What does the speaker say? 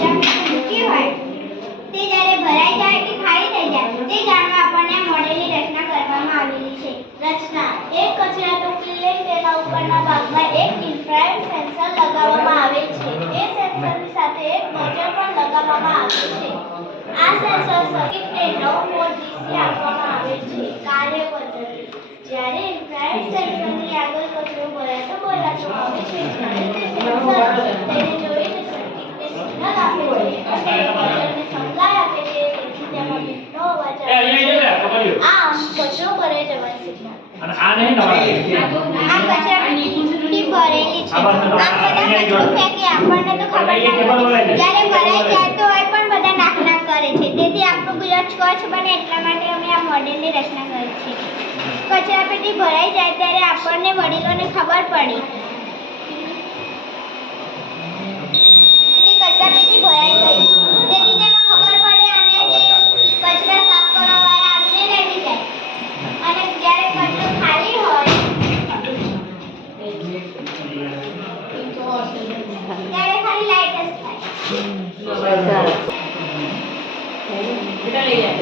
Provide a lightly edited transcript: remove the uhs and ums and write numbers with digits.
કચરાપેટી મૂકી હોય તે જ્યારે ભરાઈ જાય કે ખાલી થઈ જાય તે જાણવા આપણને મોડેલની રચના કરવામાં આવેલી છે. રચના: એક કચરા ટોપલી લઈ તેના ઉપરના ભાગમાં એક ઇન્ફ્રારેડ સેન્સર લગાવવામાં આવે છે. એ સેન્સરની સાથે એક નોઝલ પણ લગાવવામાં આવે છે. આ સેન્સર સર્કિટને 9 વોલ્ટ DC આપવામાં આવે છે. કાર્ય પદ્ધતિ: જ્યારે ઇન્ફ્રારેડ સેન્સરની આગળ કચરો ભરાતો આવે છે ત્યારે તે સેન્સર તેને જોઈને સર્કિટને સિગ્નલ આપે છે અને કચરાને સપ્લાય આપે છે. તેથી તેમાં બીપનો અવાજ આવે છે. આમ કચરો ભરાઈ જવાની સિગ્નલ. અને આ નહીં નવાય આ કચરાપેટી ભરેલી છે. આ બધા કચરો ફેંકે આપણને તો ખબર નથી. જ્યારે ભરાઈ જાય તો હોય પણ બધા નાક કરે છે. તેથી આપણું ગુજરાત સ્વચ્છ બને એટલા માટે અમે આ મોડેલની રચના કરી છે. કચરાપેટી ભરાઈ જાય ત્યારે આપણને વડીલોને ખબર પડી કે કચરાપેટી ભરાઈ ગઈ છે. તેથી તેને ખબર પડે અને તે કચરા સાફ કરવાવાળા આવીને લઈ જાય. અને જ્યારે કચરો ખાલી હોય ત્યારે ખાલી લાઈટ જ થાય. બેટા લઈ જાય.